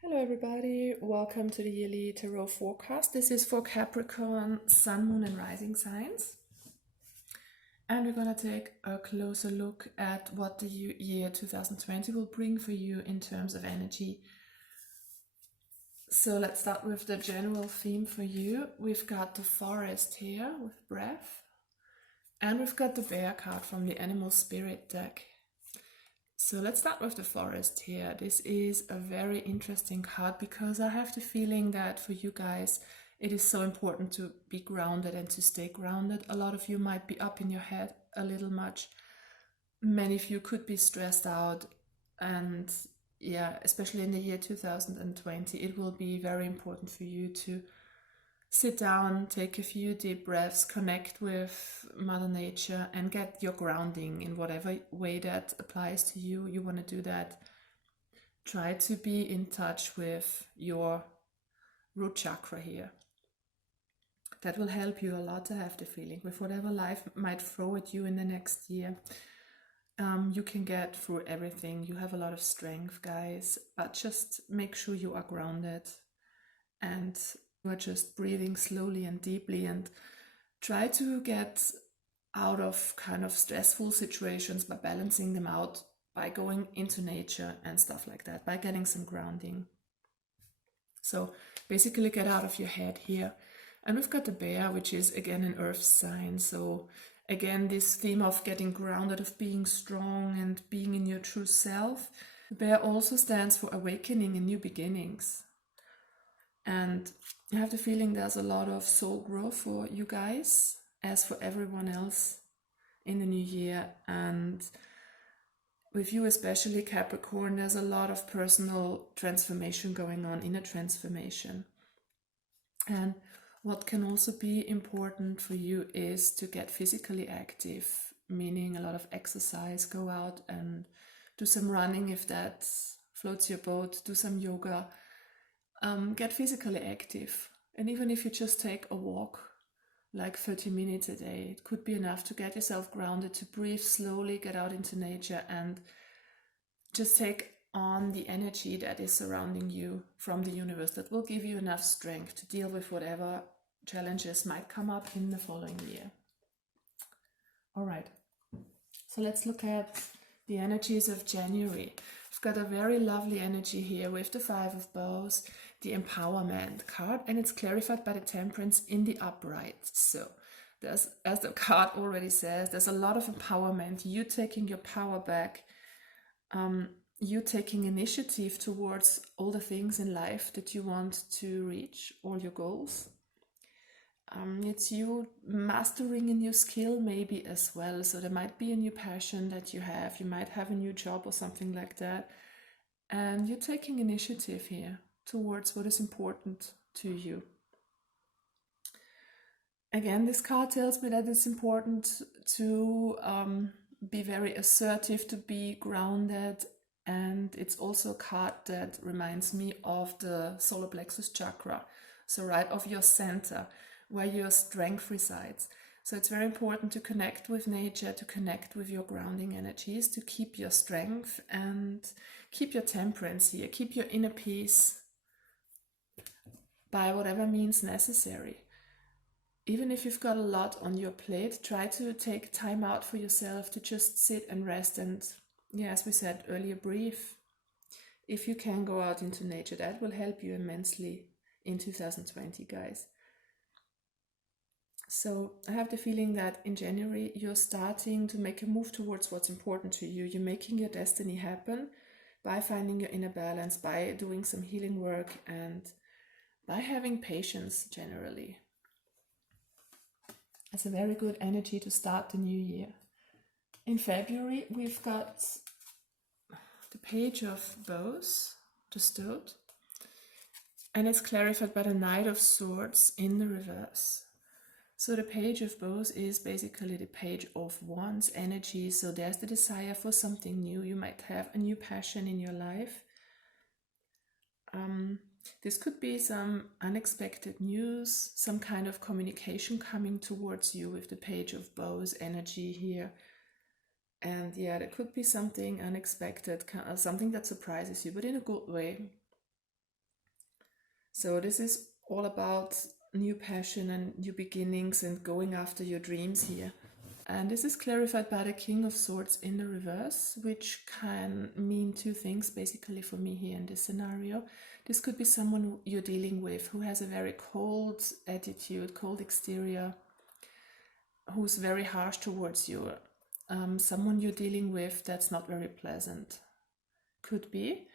Hello, everybody. Welcome to the yearly tarot forecast. This is for Capricorn, Sun, Moon, and Rising signs. And we're going to take a closer look at what the year 2020 will bring for you in terms of energy. So let's start with the general theme for you. We've got the Forest here with Breath, and we've got the Bear card from the Animal Spirit deck. So let's start with the Forest here. This is a very interesting card because I have the feeling that for you guys, it is so important to be grounded and to stay grounded. A lot of you might be up in your head a little much. Many of you could be stressed out, and yeah, especially in the year 2020, it will be very important for you to sit down, take a few deep breaths, connect with Mother Nature, and get your grounding in whatever way that applies to you. You want to do that. Try to be in touch with your root chakra here. That will help you a lot to have the feeling with whatever life might throw at you in the next year. You can get through everything. You have a lot of strength, guys, but just make sure you are grounded and you are just breathing slowly and deeply, and try to get out of kind of stressful situations by balancing them out, by going into nature and stuff like that, by getting some grounding. So basically get out of your head here. And we've got the Bear, which is again an earth sign. So again, this theme of getting grounded, of being strong and being in your true self. The Bear also stands for awakening and new beginnings. And I have the feeling there's a lot of soul growth for you guys, as for everyone else in the new year. And with you especially, Capricorn, there's a lot of personal transformation going on, inner transformation. And what can also be important for you is to get physically active, meaning a lot of exercise. Go out and do some running if that floats your boat, do some yoga. Get physically active. And even if you just take a walk, like 30 minutes a day, it could be enough to get yourself grounded, to breathe slowly, get out into nature, and just take on the energy that is surrounding you from the universe. That will give you enough strength to deal with whatever challenges might come up in the following year. All right, so let's look at the energies of January. We've got a very lovely energy here with the Five of Bows, the Empowerment card, and it's clarified by the Temperance in the upright. So there's, as the card already says, there's a lot of empowerment, you taking your power back, you taking initiative towards all the things in life that you want to reach, all your goals. It's you mastering a new skill maybe as well. So there might be a new passion that you have. You might have a new job or something like that. And you're taking initiative here towards what is important to you. Again, this card tells me that it's important to be very assertive, to be grounded. And it's also a card that reminds me of the solar plexus chakra. So right of your center, where your strength resides. So it's very important to connect with nature, to connect with your grounding energies, to keep your strength and keep your temperance here, keep your inner peace by whatever means necessary. Even if you've got a lot on your plate, try to take time out for yourself to just sit and rest and, yeah, as we said earlier, breathe. If you can go out into nature, that will help you immensely in 2020, guys. So I have the feeling that in January you're starting to make a move towards what's important to you. You're making your destiny happen by finding your inner balance, by doing some healing work, and by having patience generally. It's a very good energy to start the new year. In February we've got the Page of Bows, the Stoat, and it's clarified by the Knight of Swords in the reverse. So the Page of Bows is basically the Page of Wands energy. So there's the desire for something new. You might have a new passion in your life. This could be some unexpected news, some kind of communication coming towards you with the Page of Bows energy here. And yeah, there could be something unexpected, something that surprises you, but in a good way. So this is all about new passion and new beginnings and going after your dreams here. And this is clarified by the King of Swords in the reverse, which can mean two things basically for me here in this scenario. This could be someone you're dealing with who has a very cold attitude, cold exterior, who's very harsh towards you. Someone you're dealing with that's not very pleasant. Could be.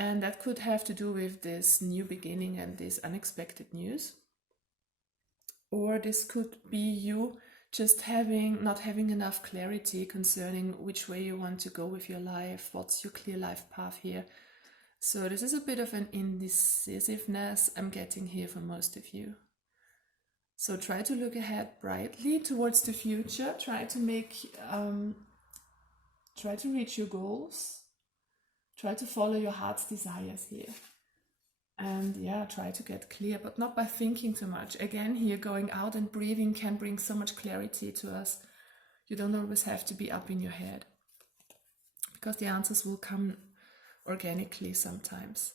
And that could have to do with this new beginning and this unexpected news. Or this could be you just not having enough clarity concerning which way you want to go with your life, what's your clear life path here. So this is a bit of an indecisiveness I'm getting here for most of you. So try to look ahead brightly towards the future, try to reach your goals, try to follow your heart's desires here. And yeah, try to get clear, but not by thinking too much. Again, here going out and breathing can bring so much clarity to us. You don't always have to be up in your head, because the answers will come organically sometimes.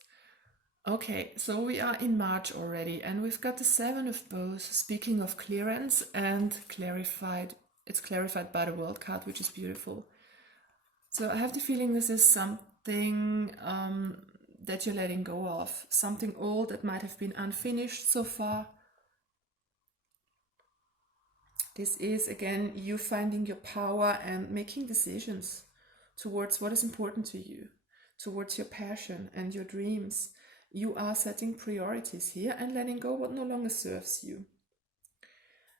Okay, so we are in March already, and we've got the Seven of Bows, speaking of clearance and clarified. It's clarified by the World card, which is beautiful. So I have the feeling this is something that you're letting go of, something old that might have been unfinished so far. This is, again, you finding your power and making decisions towards what is important to you, towards your passion and your dreams. You are setting priorities here and letting go what no longer serves you.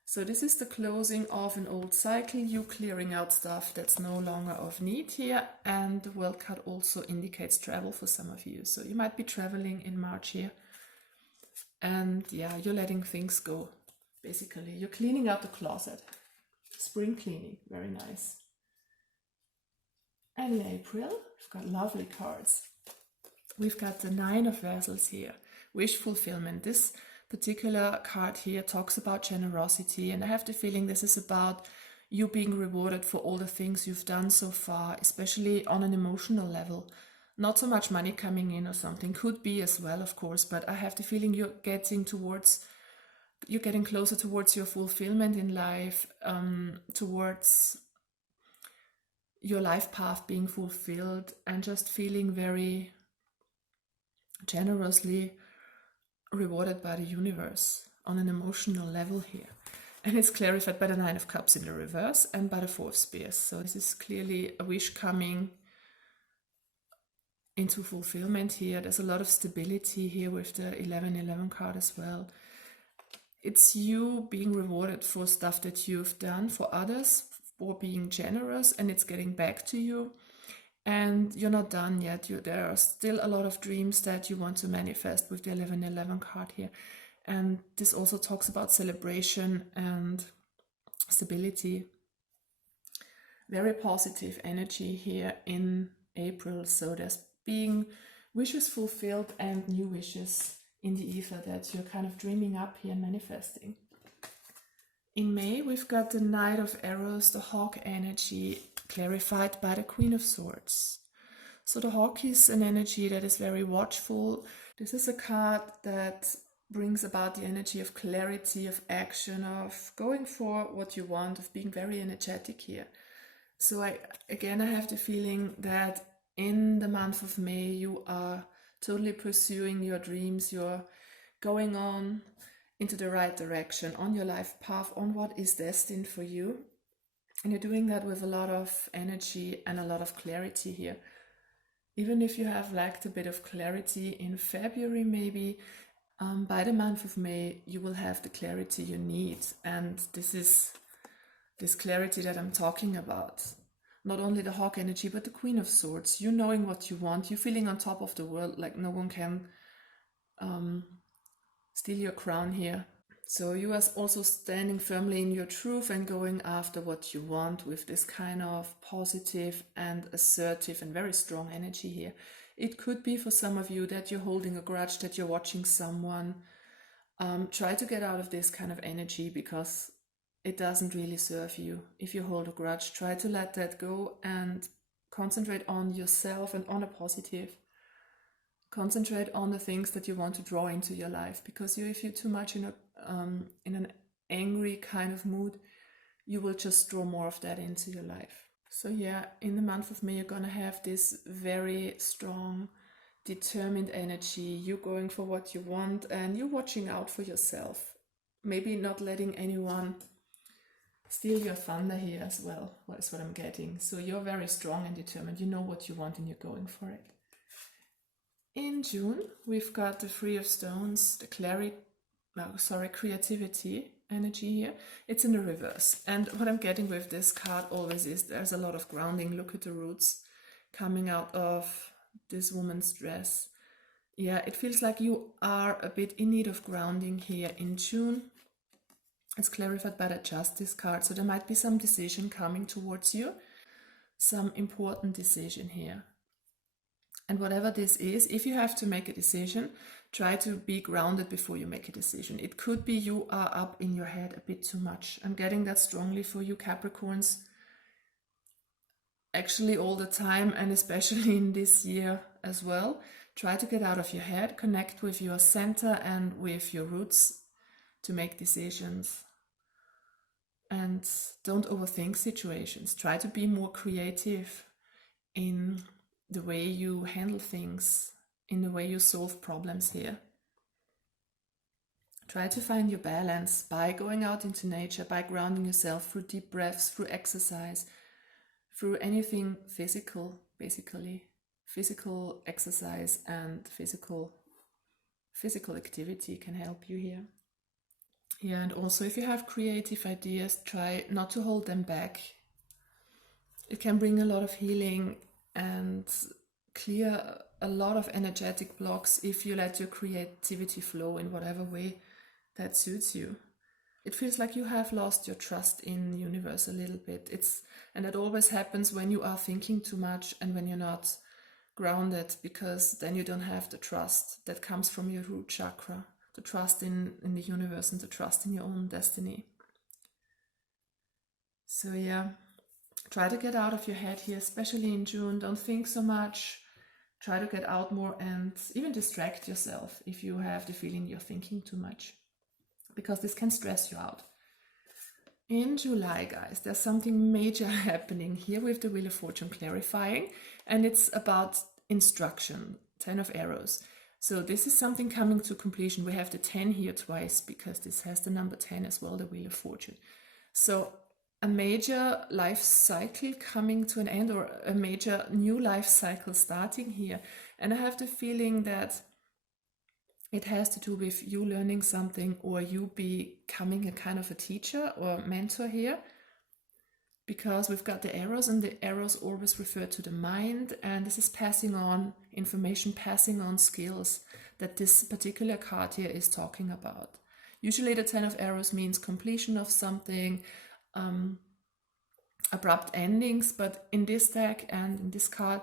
So this is the closing of an old cycle, you clearing out stuff that's no longer of need here. And the World card also indicates travel for some of you. So you might be traveling in March here. And yeah, you're letting things go, basically. You're cleaning out the closet. Spring cleaning, very nice. And in April, we've got lovely cards. We've got the Nine of Vessels here, wish fulfillment. This particular card here talks about generosity, and I have the feeling this is about you being rewarded for all the things you've done so far, especially on an emotional level. Not so much money coming in or something, could be as well, of course, but I have the feeling you're getting closer towards your fulfillment in life, towards your life path being fulfilled, and just feeling very generously rewarded by the universe on an emotional level here. And it's clarified by the Nine of Cups in the reverse and by the Four of Spears. So this is clearly a wish coming into fulfillment here. There's a lot of stability here with the 1111 card as well. It's you being rewarded for stuff that you've done for others, for being generous, and it's getting back to you. And you're not done yet. There are still a lot of dreams that you want to manifest with the 1111 card here. And this also talks about celebration and stability. Very positive energy here in April. So there's being wishes fulfilled and new wishes in the ether that you're kind of dreaming up here and manifesting. In May, we've got the Knight of Arrows, the Hawk energy, clarified by the Queen of Swords. So the Hawk is an energy that is very watchful. This is a card that brings about the energy of clarity, of action, of going for what you want, of being very energetic here. So I have the feeling that in the month of May, you are totally pursuing your dreams. You're going on into the right direction, on your life path, on what is destined for you. And you're doing that with a lot of energy and a lot of clarity here. Even if you have lacked a bit of clarity in February, maybe, by the month of May, you will have the clarity you need. And this is this clarity that I'm talking about. Not only the Hawk energy, but the Queen of Swords. You knowing what you want, you feeling on top of the world, like no one can steal your crown here. So you are also standing firmly in your truth and going after what you want with this kind of positive and assertive and very strong energy here. It could be for some of you that you're holding a grudge, that you're watching someone. Try to get out of this kind of energy because it doesn't really serve you. If you hold a grudge, try to let that go and concentrate on yourself and on a positive. Concentrate on the things that you want to draw into your life, because if you're too much in an angry kind of mood, you will just draw more of that into your life. So yeah, in the month of May, you're gonna have this very strong, determined energy. You're going for what you want and you're watching out for yourself. Maybe not letting anyone steal your thunder here as well, that's what I'm getting. So you're very strong and determined. You know what you want and you're going for it. In June, we've got the Three of Stones, the creativity energy here. It's in the reverse. And what I'm getting with this card always is there's a lot of grounding. Look at the roots coming out of this woman's dress. Yeah, it feels like you are a bit in need of grounding here in June. It's clarified by the Justice card. So there might be some decision coming towards you, some important decision here. And whatever this is, if you have to make a decision, try to be grounded before you make a decision. It could be you are up in your head a bit too much. I'm getting that strongly for you Capricorns. Actually all the time, and especially in this year as well. Try to get out of your head, connect with your center and with your roots to make decisions. And don't overthink situations. Try to be more creative in the way you handle things, in the way you solve problems here. Try to find your balance by going out into nature, by grounding yourself through deep breaths, through exercise, through anything physical, basically. Physical exercise and physical activity can help you here. Yeah, and also if you have creative ideas, try not to hold them back. It can bring a lot of healing and clear a lot of energetic blocks if you let your creativity flow in whatever way that suits you. It feels like you have lost your trust in the universe a little bit. And that always happens when you are thinking too much and when you're not grounded, because then you don't have the trust that comes from your root chakra, the trust in the universe and the trust in your own destiny. So yeah, try to get out of your head here, especially in June. Don't think so much. Try to get out more and even distract yourself if you have the feeling you're thinking too much, because this can stress you out. In July, guys, there's something major happening here with the Wheel of Fortune clarifying, and it's about instruction, 10 of Arrows. So this is something coming to completion. We have the 10 here twice because this has the number 10 as well, the Wheel of Fortune. So a major life cycle coming to an end, or a major new life cycle starting here. And I have the feeling that it has to do with you learning something, or you becoming a kind of a teacher or mentor here, because we've got the arrows, and the arrows always refer to the mind, and this is passing on information, passing on skills that this particular card here is talking about. Usually the 10 of Arrows means completion of something, abrupt endings, but in this deck and in this card,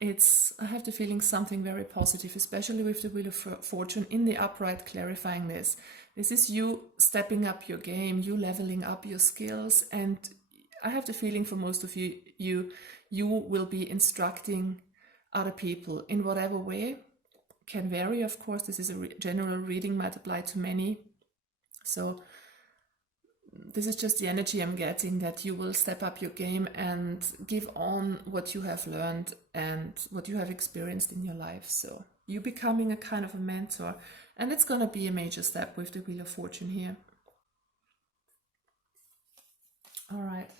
I have the feeling something very positive, especially with the Wheel of Fortune in the upright clarifying this. This is you stepping up your game, you leveling up your skills, and I have the feeling for most of you, you will be instructing other people in whatever way. Can vary, of course. This is a general reading, might apply to many. So this is just the energy I'm getting, that you will step up your game and give on what you have learned and what you have experienced in your life. So you becoming a kind of a mentor, and it's going to be a major step with the Wheel of Fortune here. All right,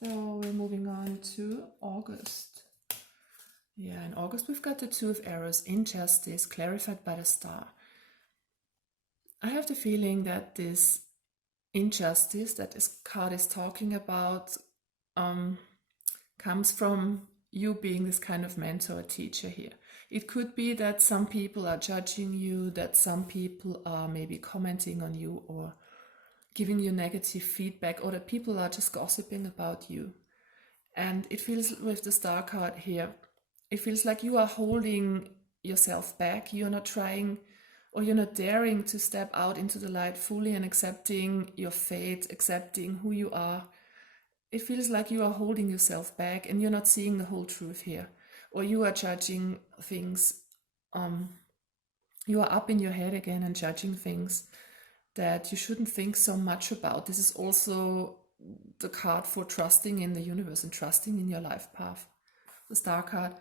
so we're moving on to August. Yeah, in August we've got the 2 of Arrows, injustice, clarified by the Star. I have the feeling that this injustice that this card is talking about comes from you being this kind of mentor or teacher here. It could be that some people are judging you, that some people are maybe commenting on you or giving you negative feedback, or that people are just gossiping about you. And it feels, with the Star card here, it feels like you are holding yourself back. You're not trying, or you're not daring to step out into the light fully and accepting your fate, accepting who you are. It feels like you are holding yourself back and you're not seeing the whole truth here. Or you are judging things you are up in your head again and judging things that you shouldn't think so much about. This is also the card for trusting in the universe and trusting in your life path, the star card.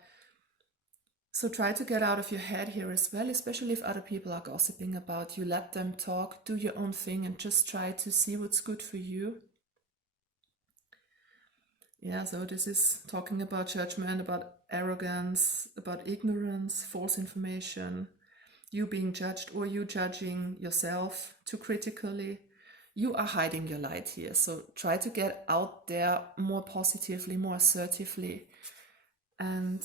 So try to get out of your head here as well, especially if other people are gossiping about you. Let them talk, do your own thing, and just try to see what's good for you. Yeah, so this is talking about judgment, about arrogance, about ignorance, false information, you being judged or you judging yourself too critically. You are hiding your light here. So try to get out there more positively, more assertively. And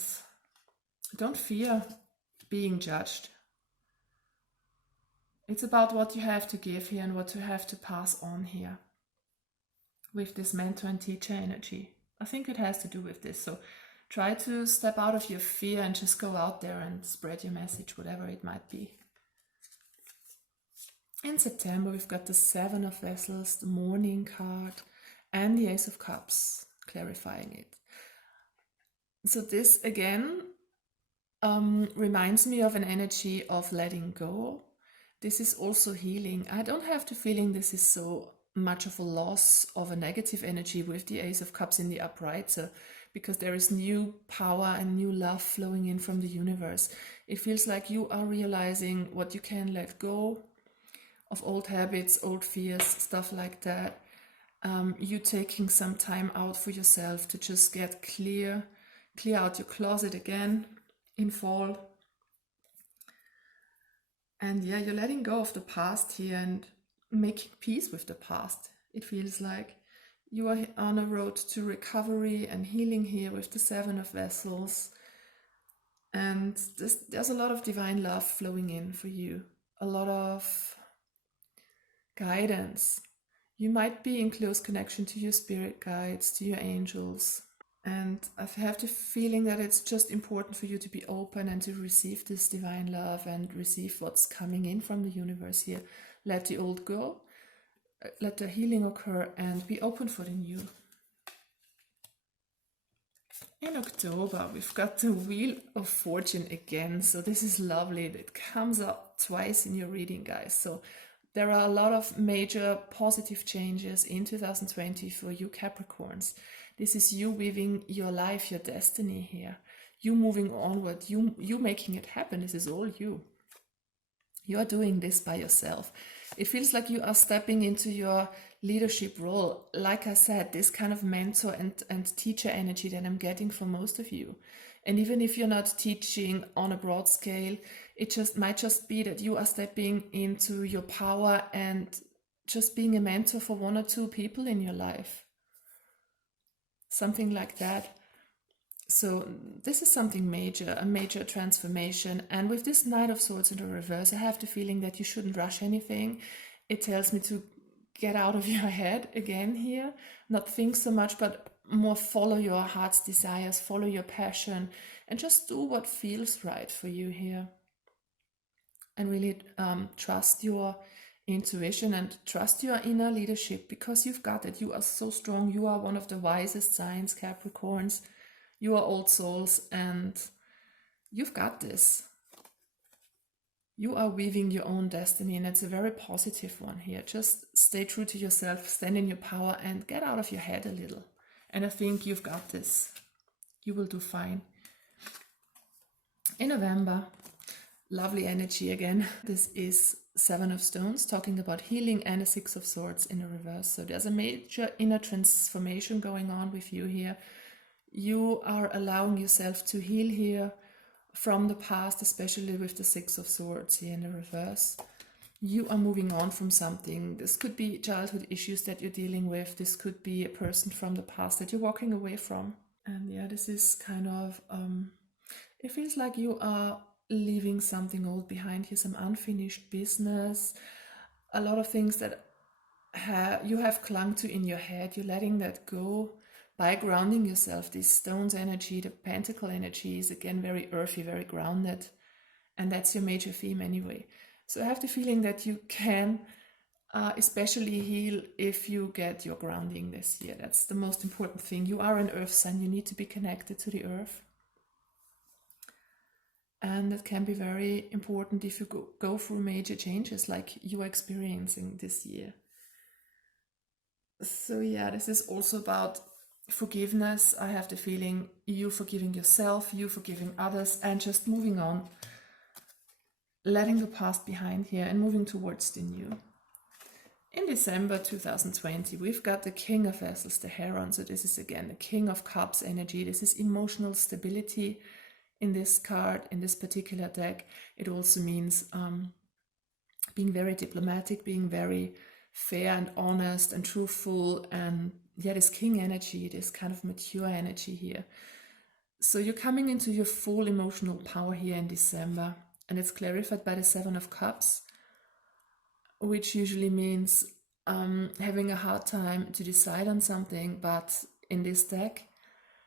don't fear being judged. It's about what you have to give here and what you have to pass on here with this mentor and teacher energy. I think it has to do with this. So try to step out of your fear and just go out there and spread your message, whatever it might be. In September, we've got the Seven of Vessels, the Morning card, and the Ace of Cups, clarifying it. So this, again, reminds me of an energy of letting go. This is also healing. I don't have the feeling this is so much of a loss of a negative energy with the Ace of Cups in the upright, so because there is new power and new love flowing in from the universe. It feels like you are realizing what you can let go of, old habits, old fears, stuff like that. You taking some time out for yourself to just get clear out your closet again in fall. And yeah, you're letting go of the past here and making peace with the past. It feels like you are on a road to recovery and healing here with the Seven of Vessels. And there's a lot of divine love flowing in for you. A lot of guidance. You might be in close connection to your spirit guides, to your angels. And I have the feeling that it's just important for you to be open and to receive this divine love and receive what's coming in from the universe here. Let the old go, let the healing occur, and be open for the new. In October, we've got the Wheel of Fortune again. So this is lovely. It comes up twice in your reading, guys. So there are a lot of major positive changes in 2020 for you Capricorns. This is you weaving your life, your destiny here. You moving onward, you making it happen. This is all you. You are doing this by yourself. It feels like you are stepping into your leadership role. Like I said, this kind of mentor and teacher energy that I'm getting from most of you. And even if you're not teaching on a broad scale, it might just be that you are stepping into your power and just being a mentor for one or two people in your life. Something like that. So this is something major, a major transformation. And with this Knight of Swords in the reverse, I have the feeling that you shouldn't rush anything. It tells me to get out of your head again here, not think so much, but more follow your heart's desires, follow your passion, and just do what feels right for you here. And really trust your intuition and trust your inner leadership, because you've got it. You are so strong. You are one of the wisest signs, Capricorns. You are old souls and you've got this. You are weaving your own destiny, and it's a very positive one here. Just stay true to yourself, stand in your power, and get out of your head a little. And I think you've got this. You will do fine. In November, lovely energy again. This is Seven of Stones, talking about healing, and a Six of Swords in the reverse. So there's a major inner transformation going on with you here. You are allowing yourself to heal here from the past, especially with the Six of Swords here in the reverse. You are moving on from something. This could be childhood issues that you're dealing with. This could be a person from the past that you're walking away from. And yeah, this is kind of, it feels like you are leaving something old behind here, some unfinished business, a lot of things that you have clung to in your head. You're letting that go by grounding yourself. This stone's energy, the pentacle energy, is again very earthy, very grounded, and that's your major theme anyway. So I have the feeling that you can especially heal if you get your grounding this year. That's the most important thing. You are an earth sign. You need to be connected to the earth. And it can be very important if you go through major changes like you are experiencing this year. So yeah, this is also about forgiveness. I have the feeling you forgiving yourself, you forgiving others, and just moving on, letting the past behind here and moving towards the new. In December 2020, we've got the King of Vessels, the Heron. So this is again the King of Cups energy. This is emotional stability in this card, in this particular deck. It also means being very diplomatic, being very fair and honest and truthful, and yeah, this king energy, this kind of mature energy here. So you're coming into your full emotional power here in December, and it's clarified by the Seven of Cups, which usually means having a hard time to decide on something. But in this deck,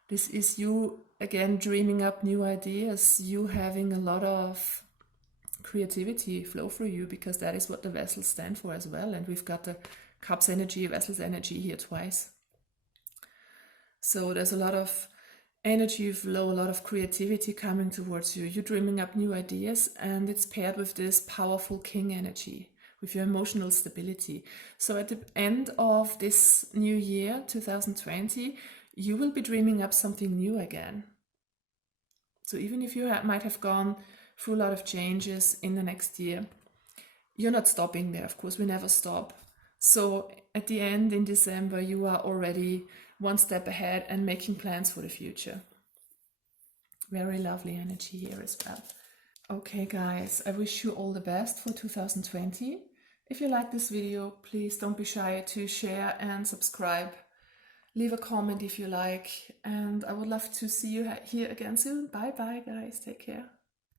this is you again dreaming up new ideas, you having a lot of creativity flow through you, because that is what the vessels stand for as well. And we've got the Cups energy, Vessels energy here twice. So there's a lot of energy flow, a lot of creativity coming towards you. You're dreaming up new ideas, and it's paired with this powerful king energy, with your emotional stability. So at the end of this new year, 2020, you will be dreaming up something new again. So even if you might have gone through a lot of changes in the next year, you're not stopping there. Of course, we never stop. So at the end in December, you are already one step ahead and making plans for the future. Very lovely energy here as well. Okay guys, I wish you all the best for 2020. If you like this video, please don't be shy to share and subscribe. Leave a comment if you like, and I would love to see you here again soon. Bye bye guys, take care.